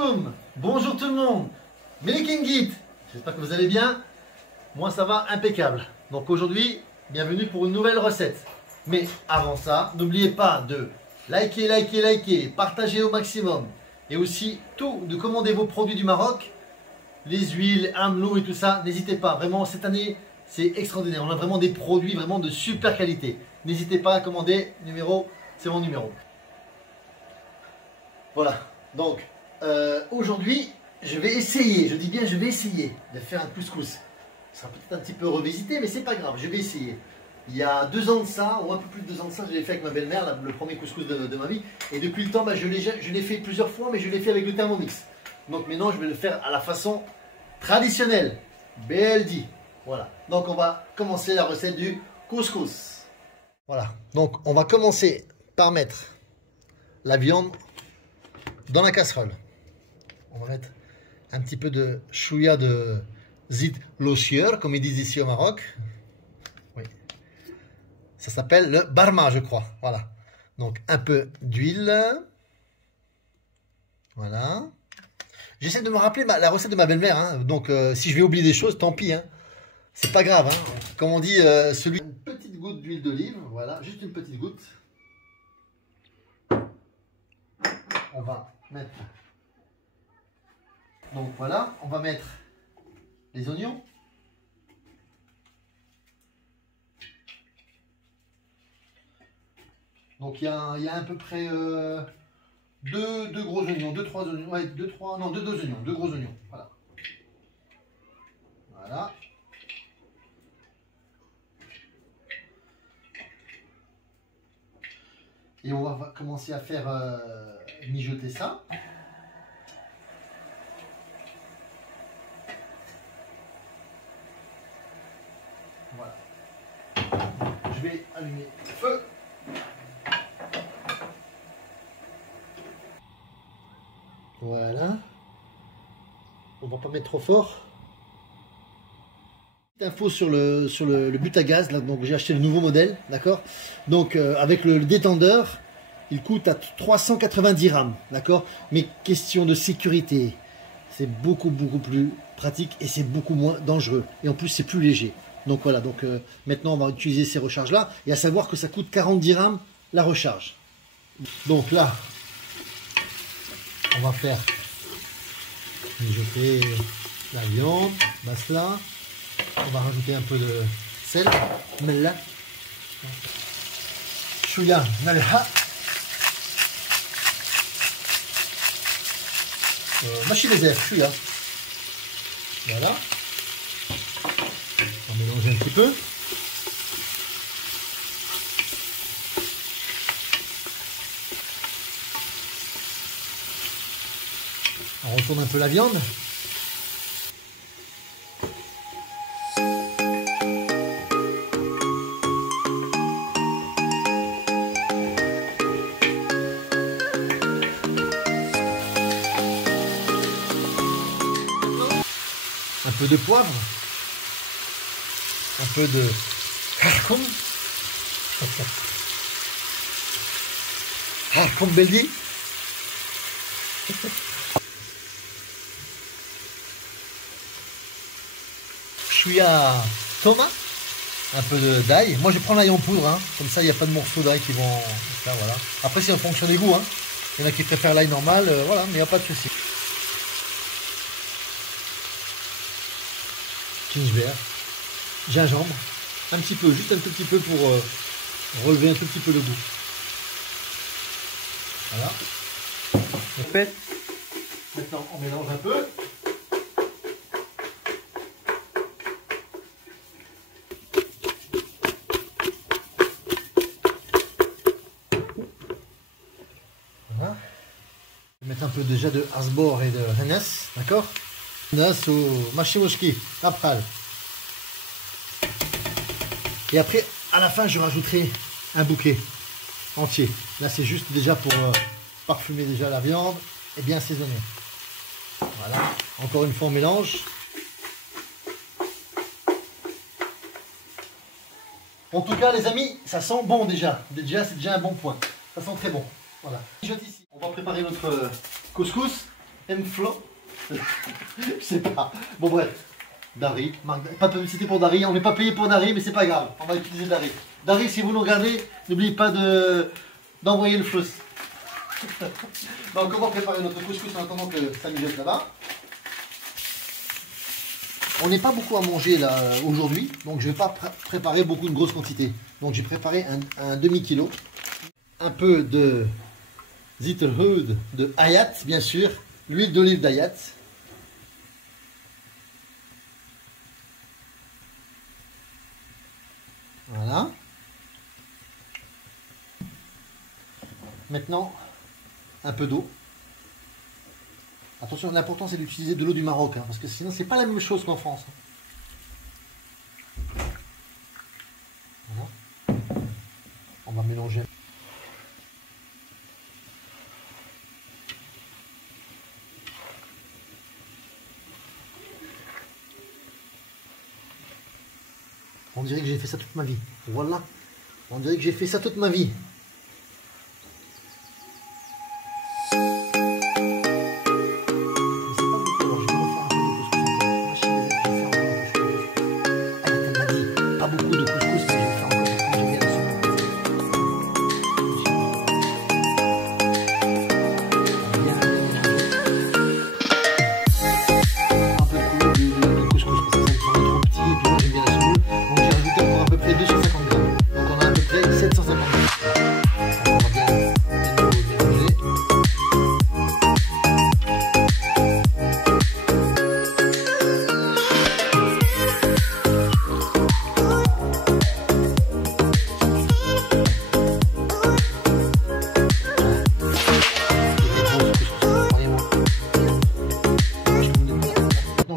alaikum. Bonjour tout le monde. Melikingit. J'espère que vous allez bien. Moi ça va impeccable. Donc aujourd'hui, bienvenue pour une nouvelle recette. Mais avant ça, n'oubliez pas de liker, partager au maximum. Et aussi tout, de commander vos produits du Maroc. Les huiles, amelou et tout ça. N'hésitez pas, vraiment cette année c'est extraordinaire. On a vraiment des produits vraiment de super qualité. N'hésitez pas à commander, c'est mon numéro. Voilà, donc aujourd'hui je vais essayer, je dis bien je vais essayer de faire un couscous. Ça sera peut-être un petit peu revisité mais c'est pas grave, je vais essayer. Il y a 2 ans de ça, ou un peu plus de 2 ans de ça, je l'ai fait avec ma belle-mère, le premier couscous de ma vie. Et depuis le temps, je l'ai fait plusieurs fois, mais je l'ai fait avec le Thermomix. Donc maintenant je vais le faire à la façon traditionnelle, BLD. Voilà, donc on va commencer la recette du couscous. Voilà, donc on va commencer par mettre la viande dans la casserole. On va mettre un petit peu de chouïa de zit lossieur, comme ils disent ici au Maroc. Oui. Ça s'appelle le barma, je crois. Voilà. Donc un peu d'huile. Voilà. J'essaie de me rappeler la recette de ma belle-mère. Hein. Donc si je vais oublier des choses, tant pis. Hein. C'est pas grave. Hein. Comme on dit, une petite goutte d'huile d'olive. Voilà, juste une petite goutte. On va mettre. Donc voilà, on va mettre les oignons. Donc il y a à peu près deux gros oignons, 2-3 oignons, ouais, 2-3, non, 2 oignons, 2 gros oignons, voilà. Voilà. Et on va commencer à faire mijoter ça. Voilà. Je vais allumer le feu. Voilà. On va pas mettre trop fort. Info sur le but à gaz, là, donc j'ai acheté le nouveau modèle, d'accord. Donc avec le détendeur, il coûte à 390 dirhams, d'accord. Mais question de sécurité, c'est beaucoup plus pratique et c'est beaucoup moins dangereux. Et en plus c'est plus léger. Donc voilà, donc maintenant on va utiliser ces recharges là et à savoir que ça coûte 40 dirhams la recharge. Donc là, on va faire mijoter la viande, basla. On va rajouter un peu de sel, mella, chouïa, nalha, machi les chouïa. Voilà. On va mélanger un petit peu. On retourne un peu la viande. Un peu de poivre, un peu de harkoum, harkoum beldi, chouïa tomate, un peu d'ail. Moi je prends l'ail en poudre, hein. Comme ça il n'y a pas de morceaux d'ail qui vont là, voilà. Après c'est en fonction des goûts, hein. Il y en a qui préfèrent l'ail normal, voilà, mais il n'y a pas de souci. Gingembre, gingembre, un petit peu, juste un tout petit peu pour relever un tout petit peu le goût. Voilà. Répète. Maintenant on mélange un peu. Voilà. Je vais mettre un peu déjà de hasbor et de hennes, d'accord? Ou machimoshki, après. Et après, à la fin, je rajouterai un bouquet entier. Là, c'est juste déjà pour parfumer déjà la viande et bien assaisonner. Voilà. Encore une fois, on mélange. En tout cas, les amis, ça sent bon déjà. Déjà, c'est déjà un bon point. Ça sent très bon. Voilà. On va préparer notre couscous. Enflant. Je sais pas. Bon bref. Dari, pas de publicité pour Dari, on n'est pas payé pour Dari, mais c'est pas grave, on va utiliser Dari. Dari, si vous nous regardez, n'oubliez pas d'envoyer le flux. Donc on va préparer notre couscous en attendant que ça mijote là-bas. On n'est pas beaucoup à manger là aujourd'hui, donc je ne vais pas préparer beaucoup de grosses quantités. Donc j'ai préparé un demi-kilo. Un peu de zitterhoed de Hayat, bien sûr, l'huile d'olive d'Hayat. Voilà. Maintenant, un peu d'eau. Attention, l'important c'est d'utiliser de l'eau du Maroc, hein, parce que sinon c'est pas la même chose qu'en France. Voilà. On va mélanger. On dirait que j'ai fait ça toute ma vie. Voilà. On dirait que j'ai fait ça toute ma vie.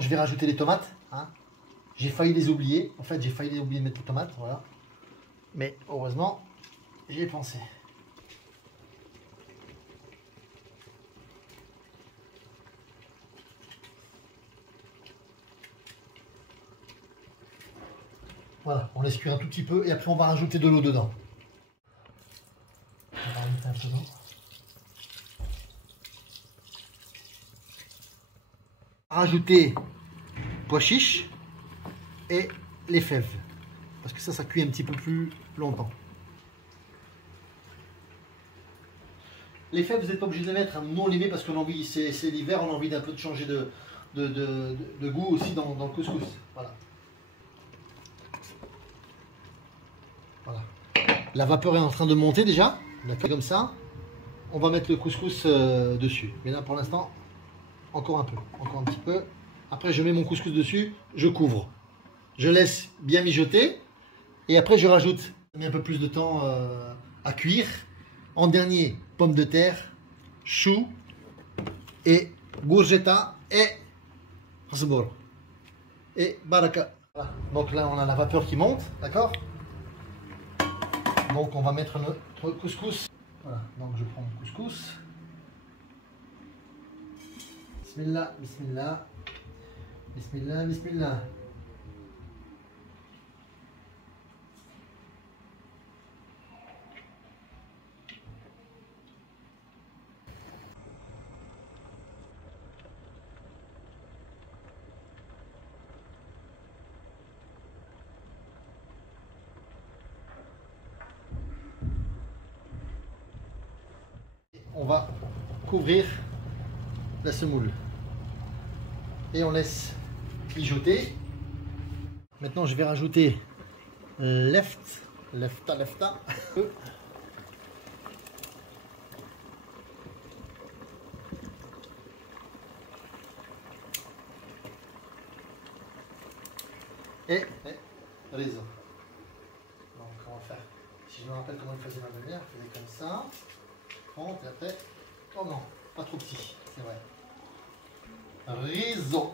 Je vais rajouter les tomates. Hein. J'ai failli les oublier. En fait, j'ai failli oublier de mettre les tomates. Voilà. Mais heureusement, j'y ai pensé. Voilà, on laisse cuire un tout petit peu et après on va rajouter de l'eau dedans. On va rajouter un peu d'eau. Rajouter pois chiches et les fèves. Parce que ça cuit un petit peu plus longtemps. Les fèves, vous n'êtes pas obligé de les mettre, hein. Nous on les met parce qu'on a envie, c'est l'hiver, on a envie d'un peu de changer de goût aussi dans le couscous. Voilà. Voilà. La vapeur est en train de monter déjà. D'accord, comme ça. On va mettre le couscous dessus. Mais là pour l'instant, encore un peu, encore un petit peu. Après je mets mon couscous dessus, je couvre. Je laisse bien mijoter. Et après je rajoute. Ça met un peu plus de temps à cuire. En dernier, pommes de terre, choux et gourgetta et rasbor et baraka. Voilà. Donc là on a la vapeur qui monte, d'accord? Donc on va mettre notre couscous. Voilà, donc je prends mon couscous. Bismillah, bismillah, bismillah, bismillah. On va couvrir la semoule et on laisse mijoter. Maintenant je vais rajouter lefta et riso. Donc on va faire, si je me rappelle comment il faisait ma mère, il faisait comme ça. Et après, oh non, pas trop petit, c'est vrai. Riso.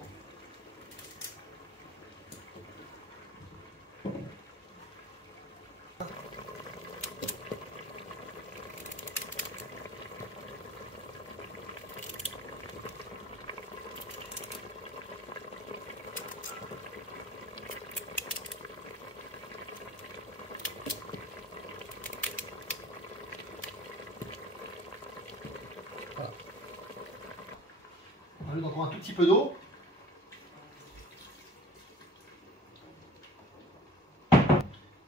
On ajoute encore un tout petit peu d'eau.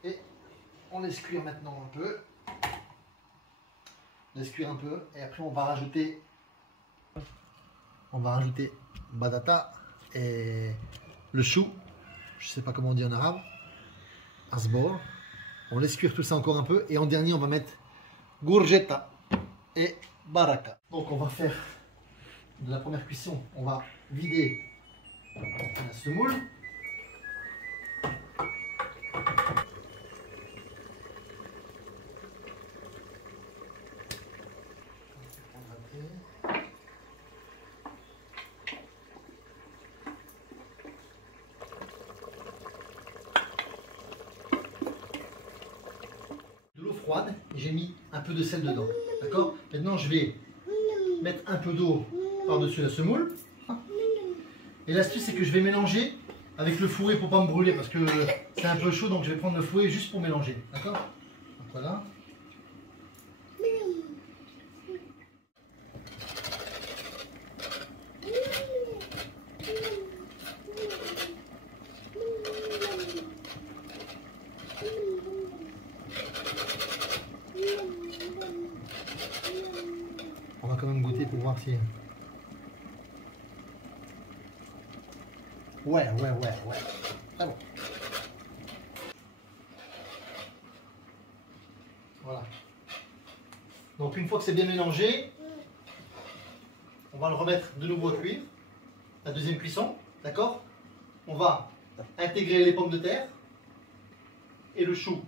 Et on laisse cuire maintenant un peu. On laisse cuire un peu. Et après on va rajouter batata et le chou. Je ne sais pas comment on dit en arabe. Asbor. On laisse cuire tout ça encore un peu. Et en dernier on va mettre gourgetta et baraka. Donc on va faire de la première cuisson. On va vider la semoule. De l'eau froide et j'ai mis un peu de sel dedans. D'accord? Maintenant je vais mettre un peu d'eau par-dessus la semoule. Et l'astuce c'est que je vais mélanger avec le fouet pour pas me brûler parce que c'est un peu chaud, donc je vais prendre le fouet juste pour mélanger. D'accord? Donc voilà. On va quand même goûter pour voir si... Ouais. Très bon. Voilà. Donc une fois que c'est bien mélangé, on va le remettre de nouveau à cuire. La deuxième cuisson, d'accord? On va intégrer les pommes de terre et le chou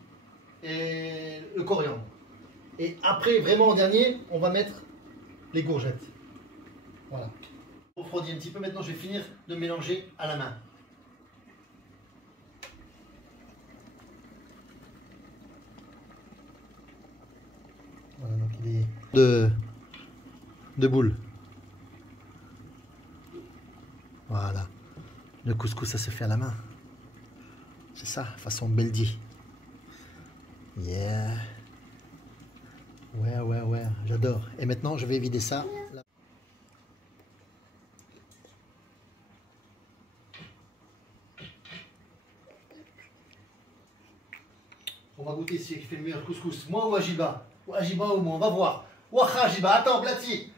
et le coriandre. Et après, vraiment en dernier, on va mettre les courgettes. Voilà. On refroidit un petit peu. Maintenant, je vais finir de mélanger à la main. Voilà, donc il est de boules. Voilà. Le couscous, ça se fait à la main. C'est ça, façon Beldi. Yeah. Ouais, j'adore. Et maintenant, je vais vider ça. On va goûter celui qui fait le meilleur couscous. Moi ou Ajiba? Ou Ajiba ou moi? On va voir. Ouah, Ajiba, attends, Plati.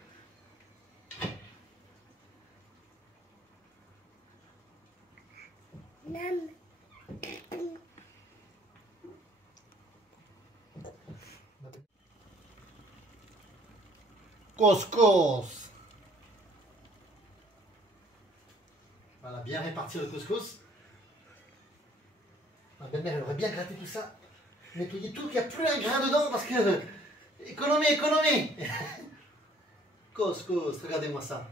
Couscous. Voilà, bien répartir le couscous. Ma belle-mère, elle aurait bien gratté tout ça. Nettoyer tout, qu'il n'y a plus un grain dedans parce que... Économie. Couscous, regardez-moi ça.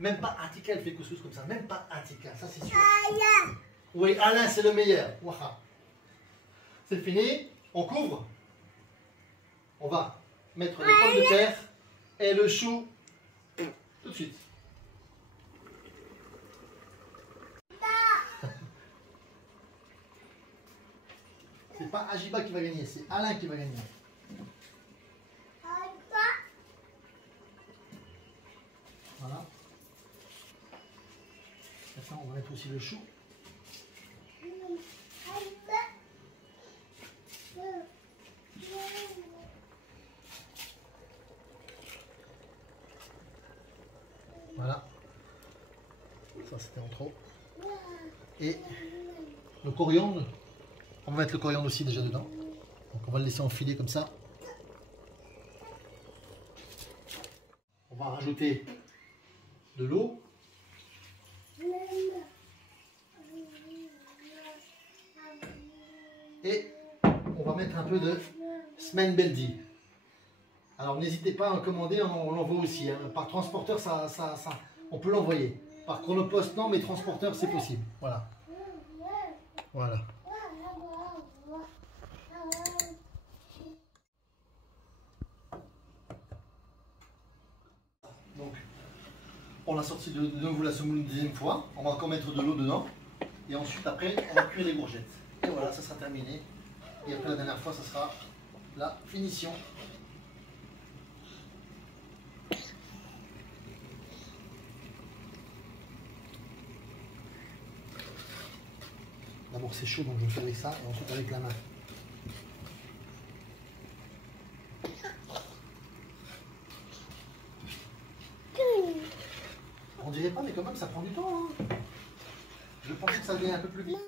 Même pas Atika, elle fait couscous comme ça. Même pas Atika, ça c'est sûr. Oui, Alain, c'est le meilleur. Waha. C'est fini. On couvre. On va mettre les pommes de terre et le chou tout de suite. C'est pas Ajiba qui va gagner, c'est Alain qui va gagner. Voilà. Maintenant, on va mettre aussi le chou. Voilà. Ça, c'était en trop. Et le coriandre. On va mettre le coriandre aussi déjà dedans. Donc on va le laisser enfiler comme ça. On va rajouter de l'eau. Et on va mettre un peu de smen beldi. Alors n'hésitez pas à en commander, on l'envoie aussi. Hein. Par transporteur, on peut l'envoyer. Par chronopost, non, mais transporteur, c'est possible. Voilà. Voilà. Donc, on a sorti de nouveau la semoule une deuxième fois. On va encore mettre de l'eau dedans. Et ensuite, après, on va cuire les courgettes. Et voilà, ça sera terminé. Et après, la dernière fois, ça sera la finition. D'abord c'est chaud, donc je le fais avec ça et ensuite avec la main. On dirait pas, mais quand même ça prend du temps. Hein. Je pensais que ça allait un peu plus vite.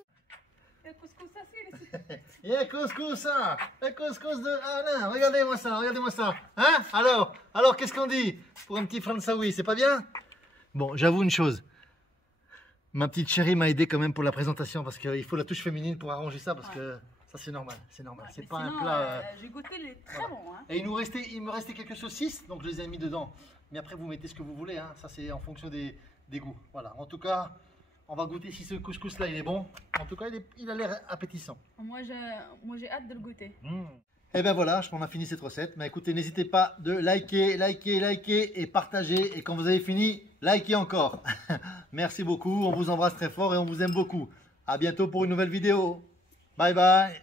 Le couscous assis. Et le couscous, hein. Le couscous de Alain, regardez-moi ça, regardez-moi ça. Hein? Alors qu'est-ce qu'on dit pour un petit Françaoui, c'est pas bien? Bon, j'avoue une chose. Ma petite chérie m'a aidé quand même pour la présentation parce qu'il faut la touche féminine pour arranger ça parce que ça c'est normal, c'est normal. Ouais, c'est mais pas sinon, un plat. j'ai goûté les très Voilà. bons. Hein. Et il me restait quelques saucisses, donc je les ai mis dedans. Mais après vous mettez ce que vous voulez, hein. Ça c'est en fonction des goûts. Voilà. En tout cas, on va goûter si ce couscous là il est bon. En tout cas, il a l'air appétissant. Moi j'ai hâte de le goûter. Et ben voilà, on a fini cette recette. Mais écoutez, n'hésitez pas de liker et partager. Et quand vous avez fini, likez encore. Merci beaucoup, on vous embrasse très fort et on vous aime beaucoup. À bientôt pour une nouvelle vidéo. Bye bye.